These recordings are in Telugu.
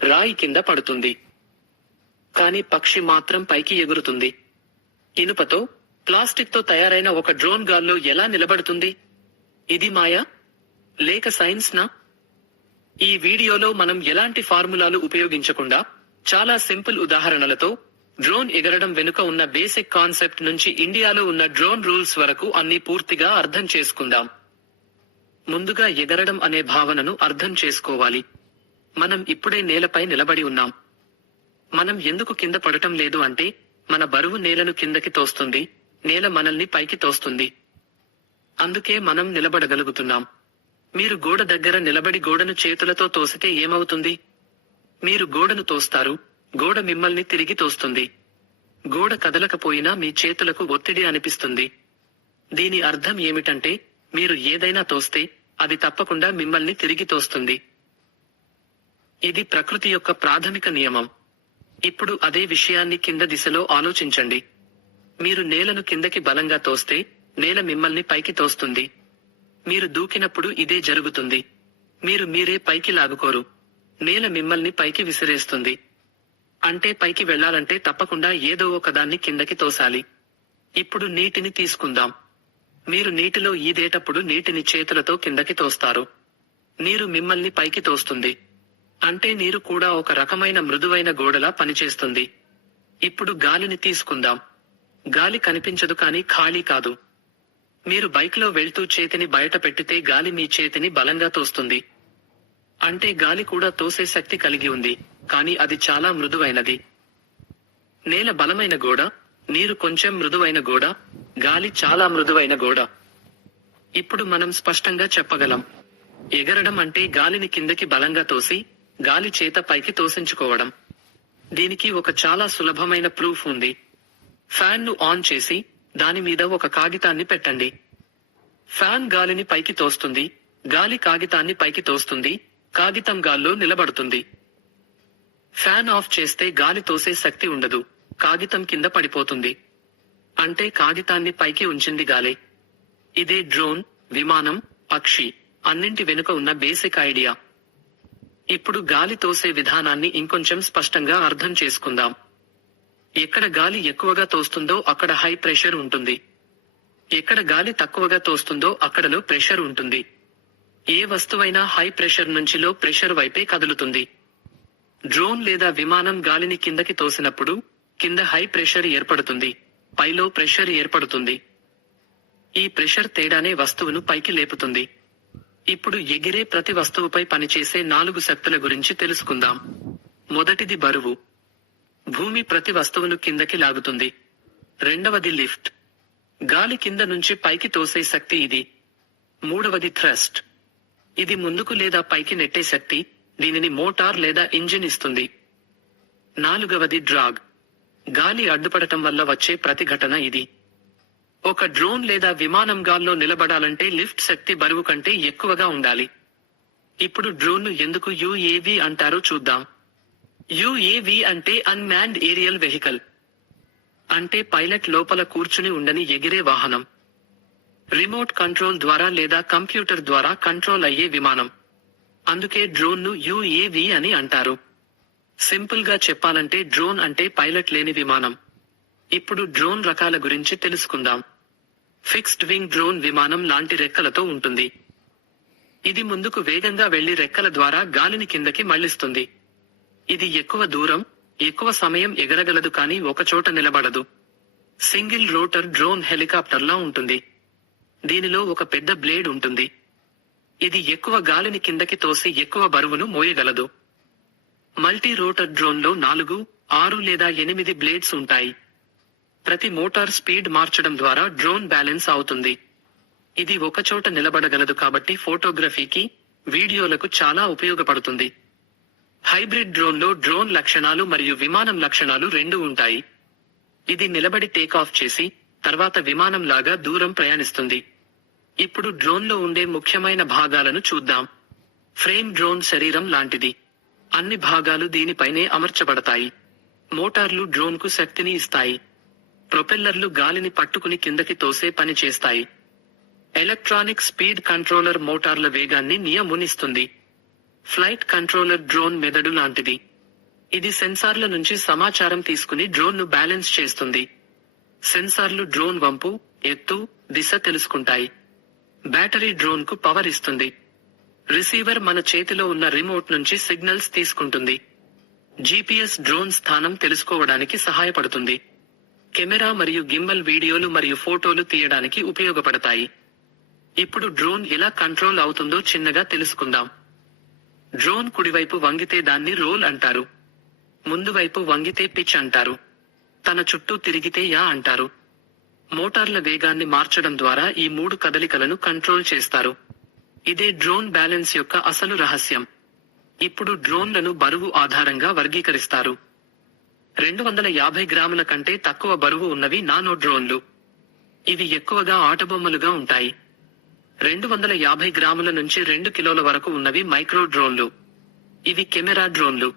రాయి కింద పడుతుంది. కాని పక్షి మాత్రం పైకి ఎగురుతుంది. ఇనుపతో, ప్లాస్టిక్ తో తయారైన ఒక డ్రోన్ గాల్లో ఎలా నిలబడుతుంది? ఇది మాయా? లేక సైన్స్ నా? ఈ వీడియోలో మనం ఎలాంటి ఫార్ములాలు ఉపయోగించకుండా చాలా సింపుల్ ఉదాహరణలతో డ్రోన్ ఎగరడం వెనుక ఉన్న బేసిక్ కాన్సెప్ట్ నుంచి ఇండియాలో ఉన్న డ్రోన్ రూల్స్ వరకు అన్ని పూర్తిగా అర్థం చేసుకుందాం. ముందుగా ఎగరడం అనే భావనను అర్థం చేసుకోవాలి. మనం ఇప్పుడే నేలపై నిలబడి ఉన్నాం. మనం ఎందుకు కింద పడటం లేదు అంటే మన బరువు నేలను కిందకి తోస్తుంది, నేల మనల్ని పైకి తోస్తుంది. అందుకే మనం నిలబడగలుగుతున్నాం. మీరు గోడ దగ్గర నిలబడి గోడను చేతులతో తోసితే ఏమవుతుంది? మీరు గోడను తోస్తారు, గోడ మిమ్మల్ని తిరిగి తోస్తుంది. గోడ కదలకపోయినా మీ చేతులకు ఒత్తిడి అనిపిస్తుంది. దీని అర్థం ఏమిటంటే మీరు ఏదైనా తోస్తే అది తప్పకుండా మిమ్మల్ని తిరిగి తోస్తుంది. ఇది ప్రకృతి యొక్క ప్రాథమిక నియమం. ఇప్పుడు అదే విషయాన్ని కింద దిశలో ఆలోచించండి. మీరు నేలను కిందకి బలంగా తోస్తే నేల మిమ్మల్ని పైకి తోస్తుంది. మీరు దూకినప్పుడు ఇదే జరుగుతుంది. మీరే పైకి లాగుకోరు, నేల మిమ్మల్ని పైకి విసిరేస్తుంది. అంటే పైకి వెళ్లాలంటే తప్పకుండా ఏదో ఒకదాన్ని కిందకి తోసాలి. ఇప్పుడు నీటిని తీసుకుందాం. మీరు నీటిలో ఈదేటప్పుడు నీటిని చేతులతో కిందకి తోస్తారు. నీరు మిమ్మల్ని పైకి తోస్తుంది. అంటే నీరు కూడా ఒక రకమైన మృదువైన గోడలా పనిచేస్తుంది. ఇప్పుడు గాలిని తీసుకుందాం. గాలి కనిపించదు కానీ ఖాళీ కాదు. మీరు బైక్లో వెళ్తూ చేతిని బయట పెట్టితే గాలి మీ చేతిని బలంగా తోస్తుంది. అంటే గాలి కూడా తోసే శక్తి కలిగి ఉంది, కానీ అది చాలా మృదువైనది. నేల బలమైన గోడ, నీరు కొంచెం మృదువైన గోడ, గాలి చాలా మృదువైన గోడ. ఇప్పుడు మనం స్పష్టంగా చెప్పగలం, ఎగరడం అంటే గాలిని కిందకి బలంగా తోసి గాలి చేత పైకి తోసించుకోవడం. దీనికి ఒక చాలా సులభమైన ప్రూఫ్ ఉంది. ఫ్యాన్ ను ఆన్ చేసి దాని మీద ఒక కాగితాన్ని పెట్టండి. ఫ్యాన్ గాలిని పైకి తోస్తుంది, గాలి కాగితాన్ని పైకి తోస్తుంది, కాగితం గాల్లో నిలబడుతుంది. ఫ్యాన్ ఆఫ్ చేస్తే గాలి తోసే శక్తి ఉండదు, కాగితం కింద పడిపోతుంది. అంటే కాగితాన్ని పైకి ఉంచింది గాలే. ఇదే డ్రోన్, విమానం, పక్షి అన్నింటి వెనుక ఉన్న బేసిక్ ఐడియా. ఇప్పుడు గాలి తోసే విధానాన్ని ఇంకొంచెం స్పష్టంగా అర్థం చేసుకుందాం. ఎక్కడ గాలి ఎక్కువగా తోస్తుందో అక్కడ హై ప్రెషర్ ఉంటుంది. ఎక్కడ గాలి తక్కువగా తోస్తుందో అక్కడ లో ప్రెషర్ ఉంటుంది. ఏ వస్తువైనా హై ప్రెషర్ నుంచి లో ప్రెషర్ వైపే కదులుతుంది. డ్రోన్ లేదా విమానం గాలిని కిందకి తోసినప్పుడు కింద హై ప్రెషర్ ఏర్పడుతుంది, పైలో ప్రెషర్ ఏర్పడుతుంది. ఈ ప్రెషర్ తేడానే వస్తువును పైకి లేపుతుంది. ఇప్పుడు ఎగిరే ప్రతి వస్తువుపై పనిచేసే 4 శక్తుల గురించి తెలుసుకుందాం. మొదటిది బరువు. భూమి ప్రతి వస్తువును కిందకి లాగుతుంది. రెండవది లిఫ్ట్. గాలి కింద నుంచి పైకి తోసే శక్తి ఇది. మూడవది థ్రస్ట్. ఇది ముందుకు లేదా పైకి నెట్టే శక్తి, దీనిని మోటార్ లేదా ఇంజిన్ ఇస్తుంది. నాలుగవది డ్రాగ్. గాలి అడ్డుపడటం వల్ల వచ్చే ప్రతిఘటన ఇది. ఒక డ్రోన్ లేదా విమానం గాల్లో నిలబడాలంటే లిఫ్ట్ శక్తి బరువు కంటే ఎక్కువగా ఉండాలి. ఇప్పుడు డ్రోన్ను ఎందుకు యుఏవి అంటారో చూద్దాం. యుఏవి అంటే అన్మాన్డ్ ఏరియల్ వెహికల్. అంటే పైలట్ లోపల కూర్చుని ఉండని ఎగిరే వాహనం. రిమోట్ కంట్రోల్ ద్వారా లేదా కంప్యూటర్ ద్వారా కంట్రోల్ అయ్యే విమానం. అందుకే డ్రోన్ను యుఏవి అని అంటారు. సింపుల్ గా చెప్పాలంటే డ్రోన్ అంటే పైలట్ లేని విమానం. ఇప్పుడు డ్రోన్ రకాల గురించి తెలుసుకుందాం. ఫిక్స్డ్ వింగ్ డ్రోన్ విమానం లాంటి రెక్కలతో ఉంటుంది. ఇది ముందుకు వేగంగా వెళ్లి రెక్కల ద్వారా గాలిని కిందకి మళ్లిస్తుంది. ఇది ఎక్కువ దూరం, ఎక్కువ సమయం ఎగరగలదు కానీ ఒకచోట నిలబడదు. సింగిల్ రోటర్ డ్రోన్ హెలికాప్టర్లా ఉంటుంది. దీనిలో ఒక పెద్ద బ్లేడ్ ఉంటుంది. ఇది ఎక్కువ గాలిని కిందకి తోసి ఎక్కువ బరువును మోయగలదు. మల్టీ రోటర్ డ్రోన్లో 4, 6 లేదా 8 బ్లేడ్స్ ఉంటాయి. ప్రతి మోటార్ స్పీడ్ మార్చడం ద్వారా డ్రోన్ బ్యాలెన్స్ అవుతుంది. ఇది ఒకచోట నిలబడగలదు కాబట్టి ఫోటోగ్రఫీకి, వీడియోలకు చాలా ఉపయోగపడుతుంది. హైబ్రిడ్ డ్రోన్లో డ్రోన్ లక్షణాలు మరియు విమానం లక్షణాలు 2 ఉంటాయి. ఇది నిలబడి టేకాఫ్ చేసి తర్వాత విమానం లాగా దూరం ప్రయాణిస్తుంది. ఇప్పుడు డ్రోన్లో ఉండే ముఖ్యమైన భాగాలను చూద్దాం. ఫ్రేమ్ డ్రోన్ శరీరం లాంటిది. అన్ని భాగాలు దీనిపైనే అమర్చబడతాయి. మోటార్లు డ్రోన్కు శక్తిని ఇస్తాయి. ప్రొపెల్లర్లు గాలిని పట్టుకుని కిందకి తోసే పని చేస్తాయి. ఎలక్ట్రానిక్ స్పీడ్ కంట్రోలర్ మోటార్ల వేగాన్ని నియమునిస్తుంది. ఫ్లైట్ కంట్రోలర్ డ్రోన్ మెదడు లాంటిది. ఇది సెన్సార్ల నుంచి సమాచారం తీసుకుని డ్రోన్ ను బ్యాలెన్స్ చేస్తుంది. సెన్సార్లు డ్రోన్ వంపు, ఎత్తు, దిశ తెలుసుకుంటాయి. బ్యాటరీ డ్రోన్ కు పవర్ ఇస్తుంది. రిసీవర్ మన చేతిలో ఉన్న రిమోట్ నుంచి సిగ్నల్స్ తీసుకుంటుంది. జీపీఎస్ డ్రోన్ స్థానం తెలుసుకోవడానికి సహాయపడుతుంది. కెమెరా మరియు గింబల్ వీడియోలు మరియు ఫోటోలు తీయడానికి ఉపయోగపడతాయి. ఇప్పుడు డ్రోన్ ఎలా కంట్రోల్ అవుతుందో చిన్నగా తెలుసుకుందాం. డ్రోన్ కుడివైపు వంగితే దాన్ని రోల్ అంటారు. ముందు వైపు వంగితే పిచ్ అంటారు. తన చుట్టూ తిరిగితే యా అంటారు. మోటార్ల వేగాన్ని మార్చడం ద్వారా ఈ 3 కదలికలను కంట్రోల్ చేస్తారు. ఇదే డ్రోన్ బ్యాలెన్స్ యొక్క అసలు రహస్యం. ఇప్పుడు డ్రోన్లను బరువు ఆధారంగా వర్గీకరిస్తారు. 250 గ్రాముల కంటే తక్కువ బరువు ఉన్నవి నానో డ్రోన్లు. ఇవి ఎక్కువగా ఆటబొమ్మలుగా ఉంటాయి. 250 గ్రాముల నుంచి 2 కిలోల వరకు ఉన్నవి మైక్రో డ్రోన్లు. ఇవి కెమెరా డ్రోన్లు.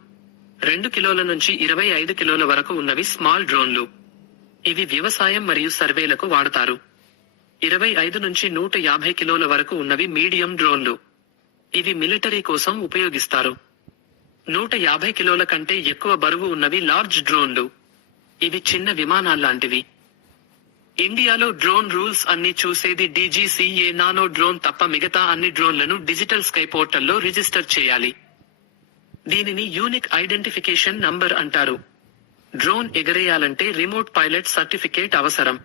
2 కిలోల నుంచి 25 కిలోల వరకు ఉన్నవి స్మాల్ డ్రోన్లు. ఇవి వ్యవసాయం మరియు సర్వేలకు వాడతారు. 25 నుంచి 150 కిలోల వరకు ఉన్నవి మీడియం డ్రోన్లు. ఇవి మిలిటరీ కోసం ఉపయోగిస్తారు. 150 కిలోల కంటే ఎక్కువ బరువు ఉన్నవి లార్జ్ డ్రోన్లు. ఇవి చిన్న విమానాల్లాంటివి. ఇండియాలో డ్రోన్ రూల్స్ అన్ని చూసేది డీజీసీఏ. నానో డ్రోన్ తప్ప మిగతా అన్ని డ్రోన్లను డిజిటల్ స్కై పోర్టల్లో రిజిస్టర్ చేయాలి. దీనిని యూనిక్ ఐడెంటిఫికేషన్ నంబర్ అంటారు. డ్రోన్ ఎగరేయాలంటే రిమోట్ పైలట్ సర్టిఫికేట్ అవసరం.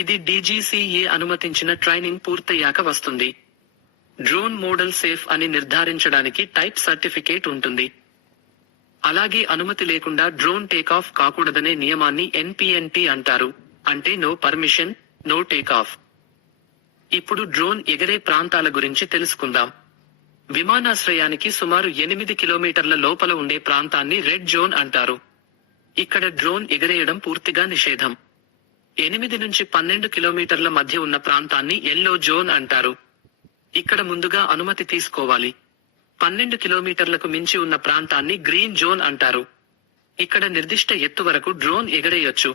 ఇది డీజీసీఏ అనుమతించిన ట్రైనింగ్ పూర్తయ్యాక వస్తుంది. డ్రోన్ మోడల్ సేఫ్ అని నిర్ధారించడానికి టైప్ సర్టిఫికేట్ ఉంటుంది. అలాగే అనుమతి లేకుండా డ్రోన్ టేకాఫ్ కాకూడదనే నియమాన్ని ఎన్పీఎన్టీ అంటారు. అంటే నో పర్మిషన్, నో టేకాఫ్. ఇప్పుడు డ్రోన్ ఎగరే ప్రాంతాల గురించి తెలుసుకుందాం. విమానాశ్రయానికి సుమారు 8 కిలోమీటర్ల లోపల ఉండే ప్రాంతాన్ని రెడ్ జోన్ అంటారు. ఇక్కడ డ్రోన్ ఎగరేయడం పూర్తిగా నిషేధం. 8 నుంచి 12 కిలోమీటర్ల మధ్య ఉన్న ప్రాంతాన్ని ఎల్లో జోన్ అంటారు. ఇక్కడ ముందుగా అనుమతి తీసుకోవాలి. 12 కిలోమీటర్లకు మించి ఉన్న ప్రాంతాన్ని గ్రీన్ జోన్ అంటారు. ఇక్కడ నిర్దిష్ట ఎత్తు వరకు డ్రోన్ ఎగరేయొచ్చు.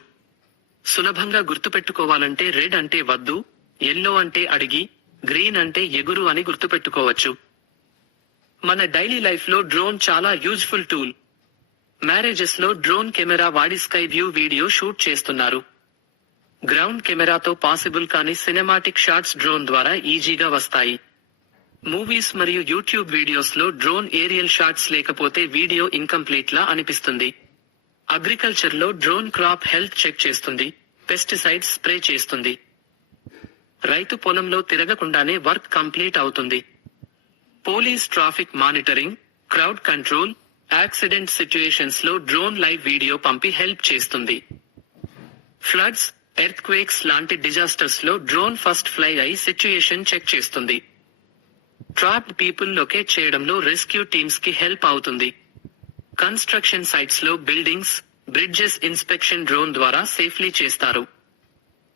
సులభంగా గుర్తుపెట్టుకోవాలంటే రెడ్ అంటే వద్దు, ఎల్లో అంటే అడిగి, గ్రీన్ అంటే ఎగురు అని గుర్తుపెట్టుకోవచ్చు. మన డైలీ లైఫ్ లో డ్రోన్ చాలా యూజ్ఫుల్ టూల్. మ్యారేజెస్ లో డ్రోన్ కెమెరా వాడి స్కై వ్యూ వీడియో షూట్ చేస్తున్నారు. గ్రౌండ్ కెమెరాతో పాసిబుల్ కాని సినిమాటిక్ షాట్స్ డ్రోన్ ద్వారా ఈజీగా వస్తాయి. మూవీస్ మరియు యూట్యూబ్ వీడియోస్ లో డ్రోన్ ఏరియల్ షాట్స్ లేకపోతే వీడియో ఇన్కంప్లీట్ లా అనిపిస్తుంది. అగ్రికల్చర్ లో డ్రోన్ క్రాప్ హెల్త్ చెక్ చేస్తుంది, పెస్టిసైడ్స్ స్ప్రే చేస్తుంది. రైతు పొలంలో తిరగకుండానే వర్క్ కంప్లీట్ అవుతుంది. Police traffic monitoring, crowd control, accident situations లో డ్రోన్ లైవ్ వీడియో పంపి హెల్ప్ చేస్తుంది. ఫ్లడ్స్, ఎర్త్ క్వేక్స్ లాంటి డిజాస్టర్స్ లో డ్రోన్ ఫస్ట్ ఫ్లై అయి సిచ్యుయేషన్ చెక్ చేస్తుంది. ట్రాప్డ్ పీపుల్ లొకేట్ చేయడంలో రెస్క్యూ టీమ్స్ కి హెల్ప్ అవుతుంది. కన్స్ట్రక్షన్ సైట్స్ లో బిల్డింగ్స్, బ్రిడ్జెస్ ఇన్స్పెక్షన్ డ్రోన్ ద్వారా సేఫ్లీ చేస్తారు.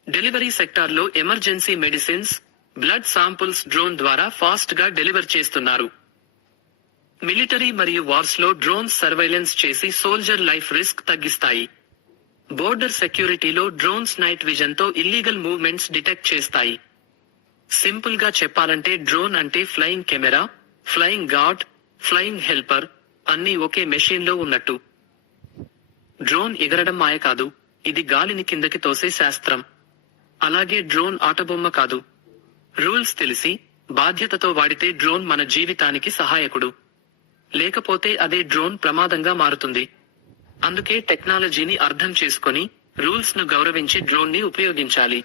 డెలివరీ సెక్టార్ లో emergency medicines, blood samples drone ద్వారా ఫాస్ట్ గా డెలివర్ చేస్తున్నారు. మిలిటరీ మరియు వార్స్ లో డ్రోన్స్ సర్వైలెన్స్ చేసి సోల్జర్ లైఫ్ రిస్క్ తగ్గిస్తాయి. బోర్డర్ సెక్యూరిటీలో డ్రోన్స్ నైట్ విజన్ తో ఇల్లీగల్ మూవ్మెంట్స్ డిటెక్ట్ చేస్తాయి. సింపుల్ గా చెప్పాలంటే డ్రోన్ అంటే flying camera, flying guard, flying helper అన్నీ ఒకే మెషిన్ లో ఉన్నట్టు. డ్రోన్ ఎగరడం మాయ కాదు, ఇది గాలిని కిందకి తోసే శాస్త్రం. అలాగే డ్రోన్ ఆటబొమ్మ కాదు. రూల్స్ తెలిసి, బాధ్యతతో వాడితే డ్రోన్ మన జీవితానికి సహాయకుడు. లేకపోతే అదే డ్రోన్ ప్రమాదంగా మారుతుంది. అందుకే టెక్నాలజీని అర్థం చేసుకొని, రూల్స్ ను గౌరవించి డ్రోన్ ని ఉపయోగించాలి.